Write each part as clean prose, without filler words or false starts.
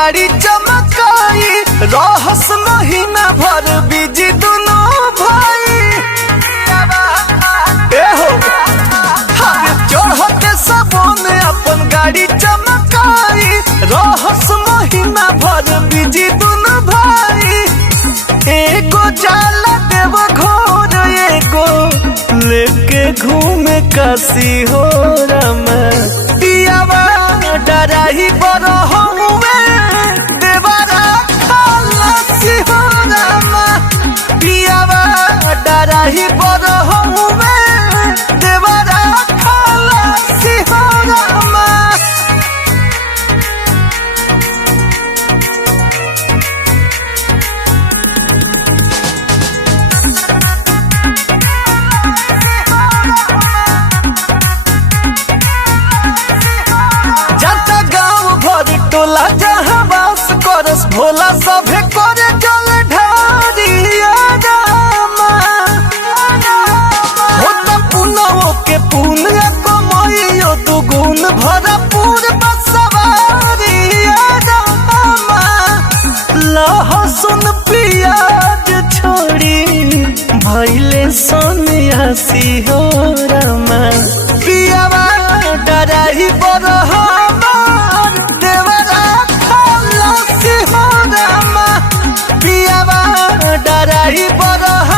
गाड़ी चमकाई रहस महीना भर बिजी दोनों भाई। चढ़ते सबन अपन गाड़ी चमकाई रहस महीना भर बिजी दोनों भाई। एगो जाला देव घोर एगो लेके घूमे काशी हो रमा। पियावा डराही बरह देवरा खलासी हो रमा। पियावा डराही बरह देवरा खलासी हो रमा। टोला जहाँ बास करस भोला सभे करे जल ढारिया रामा। होता पुनवो के पुण्य कमैयो दुगुन भरपूर बसवारिया रामा। लहसुन प्याज छोड़ी भइले सन्यासी हो रमा। पियावा डराही बरह डराही बरह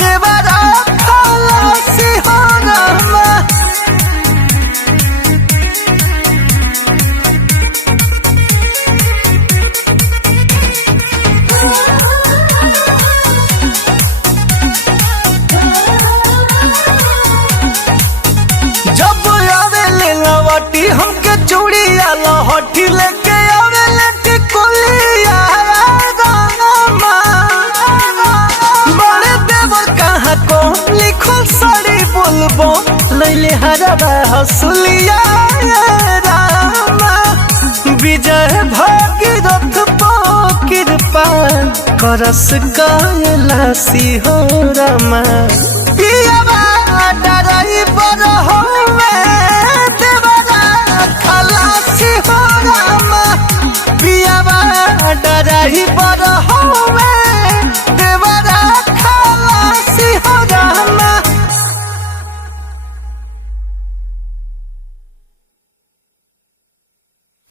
देवरा खलासी हो रमा। जब आवे ले लवटी हमके चूड़िया लहठी लेके आवे ले टिकुलिया को लिखल साड़ी बोलबो लैले हरबा हसुलिया रामा। विजय भागीरथ पो कृपा करस कैलासी हो रमा। पियावा डराई बरह देवरा खलासी हो रमा। पियावा डराई बरह